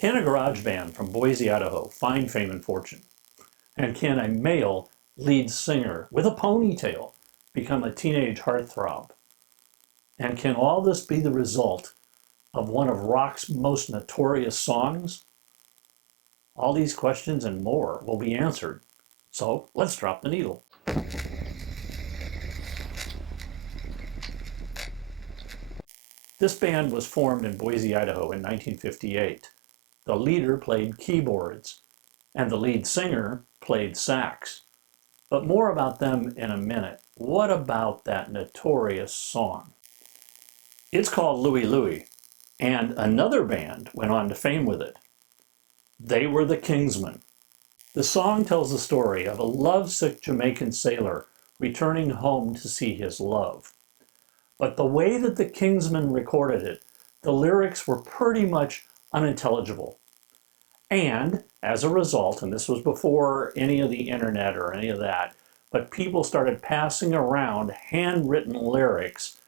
Can a garage band from Boise, Idaho find fame and fortune? And can a male lead singer with a ponytail become a teenage heartthrob? And can all this be the result of one of rock's most notorious songs? All these questions and more will be answered. So let's drop the needle. This band was formed in Boise, Idaho in 1958. The leader played keyboards, and the lead singer played sax. But more about them in a minute. What about that notorious song? It's called Louie Louie, and another band went on to fame with it. They were the Kingsmen. The song tells the story of a lovesick Jamaican sailor returning home to see his love. But the way that the Kingsmen recorded it, the lyrics were pretty much unintelligible. And as a result, and this was before any of the internet or any of that, but people started passing around handwritten lyrics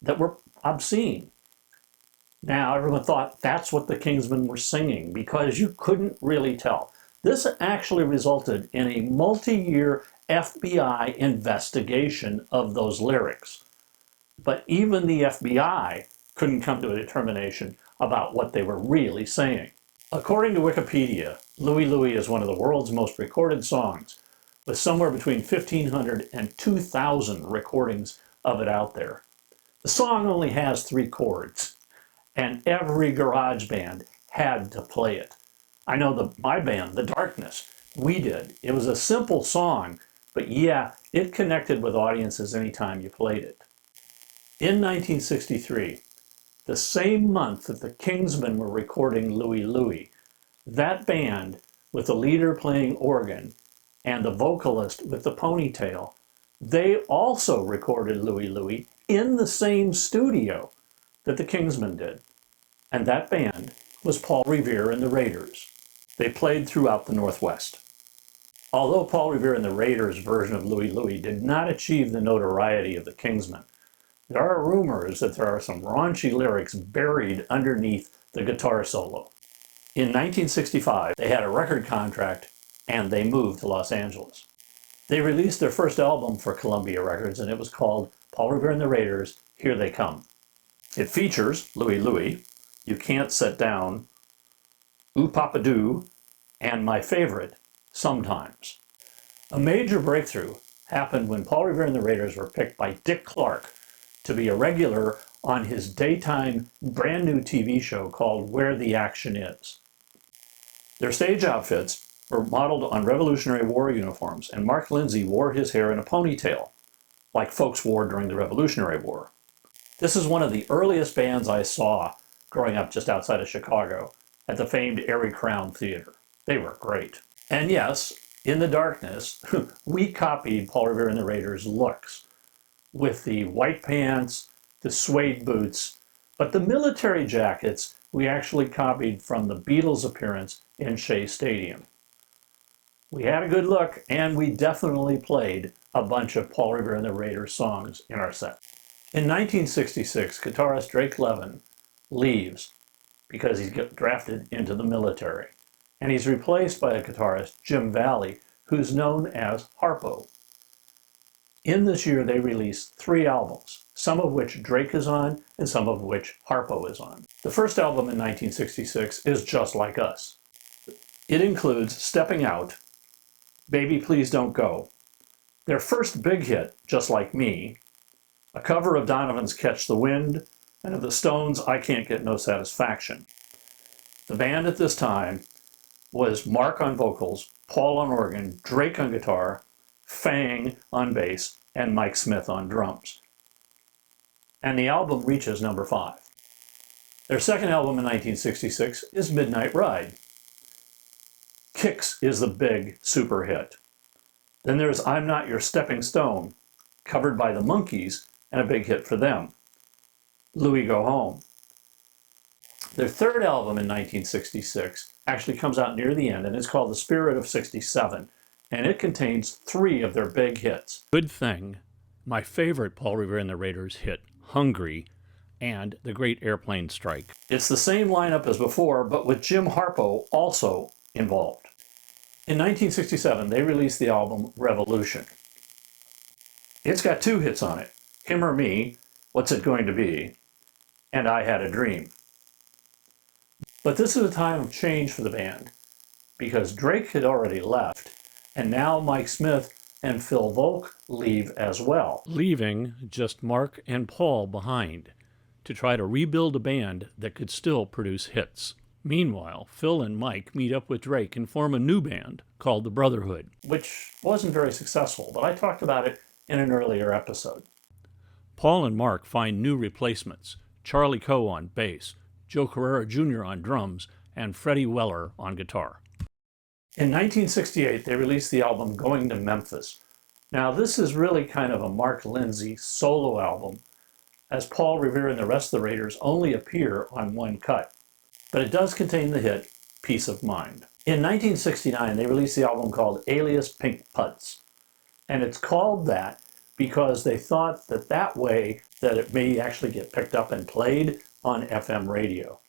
that were obscene. Now everyone thought that's what the Kingsmen were singing because you couldn't really tell. This actually resulted in a multi-year FBI investigation of those lyrics. But even the FBI couldn't come to a determination about what they were really saying. According to Wikipedia, Louie Louie is one of the world's most recorded songs, with somewhere between 1,500 and 2,000 recordings of it out there. The song only has 3 chords, and every garage band had to play it. I know my band, The Darkness, we did. It was a simple song, but yeah, it connected with audiences anytime you played it. In 1963, the same month that the Kingsmen were recording Louie Louie, that band, with the leader playing organ and the vocalist with the ponytail, they also recorded Louie Louie in the same studio that the Kingsmen did. And that band was Paul Revere and the Raiders. They played throughout the Northwest. Although Paul Revere and the Raiders' version of Louie Louie did not achieve the notoriety of the Kingsmen, there are rumors that there are some raunchy lyrics buried underneath the guitar solo. In 1965, they had a record contract and they moved to Los Angeles. They released their first album for Columbia Records and it was called Paul Revere and the Raiders, Here They Come. It features Louie Louie, You Can't Sit Down, Ooh Papa Doo, and my favorite, Sometimes. A major breakthrough happened when Paul Revere and the Raiders were picked by Dick Clark to be a regular on his daytime brand new TV show called Where the Action Is. Their stage outfits were modeled on Revolutionary War uniforms, and Mark Lindsay wore his hair in a ponytail, like folks wore during the Revolutionary War. This is one of the earliest bands I saw growing up just outside of Chicago at the famed Airy Crown Theater. They were great. And yes, in the darkness, we copied Paul Revere and the Raiders' looks with the white pants, the suede boots, but the military jackets we actually copied from the Beatles' appearance in Shea Stadium. We had a good look, and we definitely played a bunch of Paul Revere and the Raiders songs in our set. In 1966, guitarist Drake Levin leaves because he's drafted into the military, and he's replaced by a guitarist, Jim Valley, who's known as Harpo. In this year, they released 3 albums, some of which Drake is on and some of which Harpo is on. The first album in 1966 is Just Like Us. It includes Stepping Out, Baby Please Don't Go, their first big hit, Just Like Me, a cover of Donovan's Catch the Wind, and of the Stones' I Can't Get No Satisfaction. The band at this time was Mark on vocals, Paul on organ, Drake on guitar, Fang on bass, and Mike Smith on drums. And the album reaches number 5. Their second album in 1966 is Midnight Ride. Kicks is the big super hit. Then there's I'm Not Your Stepping Stone, covered by the Monkees, and a big hit for them. Louie Go Home. Their third album in 1966 actually comes out near the end, and it's called The Spirit of 67, and it contains 3 of their big hits. Good Thing, my favorite Paul Revere and the Raiders hit, Hungry, and The Great Airplane Strike. It's the same lineup as before, but with Jim Harpo also involved. In 1967, they released the album Revolution. It's got 2 hits on it, Him or Me, What's It Going to Be, and I Had a Dream. But this is a time of change for the band, because Drake had already left, and now Mike Smith and Phil Volk leave as well. Leaving just Mark and Paul behind to try to rebuild a band that could still produce hits. Meanwhile, Phil and Mike meet up with Drake and form a new band called the Brotherhood, which wasn't very successful, but I talked about it in an earlier episode. Paul and Mark find new replacements, Charlie Coe on bass, Joe Carrera Jr. on drums, and Freddie Weller on guitar. In 1968, they released the album Going to Memphis. Now, this is really kind of a Mark Lindsay solo album, as Paul Revere and the rest of the Raiders only appear on one cut. But it does contain the hit, Peace of Mind. In 1969, they released the album called Alias Pink Putz. And it's called that because they thought that that way that it may actually get picked up and played on FM radio.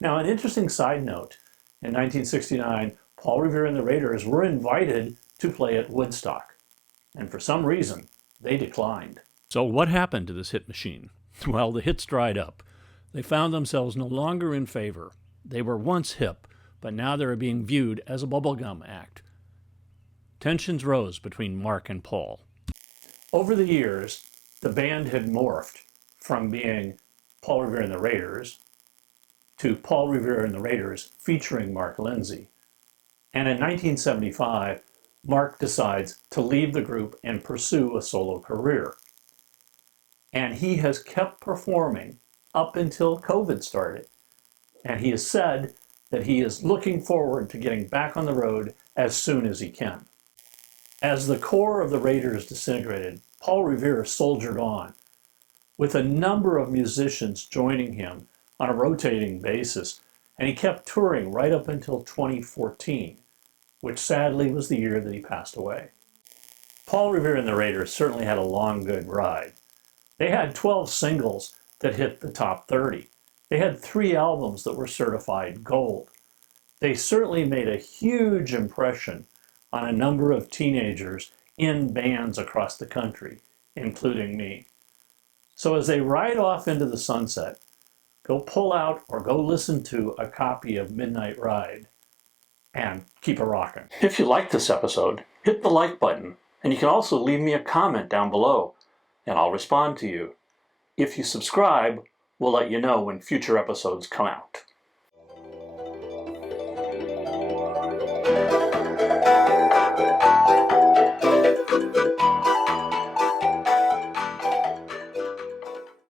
Now, an interesting side note, in 1969, Paul Revere and the Raiders were invited to play at Woodstock. And for some reason, they declined. So what happened to this hit machine? Well, the hits dried up. They found themselves no longer in favor. They were once hip, but now they were being viewed as a bubblegum act. Tensions rose between Mark and Paul. Over the years, the band had morphed from being Paul Revere and the Raiders to Paul Revere and the Raiders featuring Mark Lindsay. And in 1975, Mark decides to leave the group and pursue a solo career. And he has kept performing up until COVID started. And he has said that he is looking forward to getting back on the road as soon as he can. As the core of the Raiders disintegrated, Paul Revere soldiered on, with a number of musicians joining him on a rotating basis, and he kept touring right up until 2014, which sadly was the year that he passed away. Paul Revere and the Raiders certainly had a long, good ride. They had 12 singles that hit the top 30. They had 3 albums that were certified gold. They certainly made a huge impression on a number of teenagers in bands across the country, including me. So as they ride off into the sunset, go pull out or go listen to a copy of Midnight Ride and keep it rocking. If you like this episode, hit the like button, and you can also leave me a comment down below, and I'll respond to you. If you subscribe, we'll let you know when future episodes come out.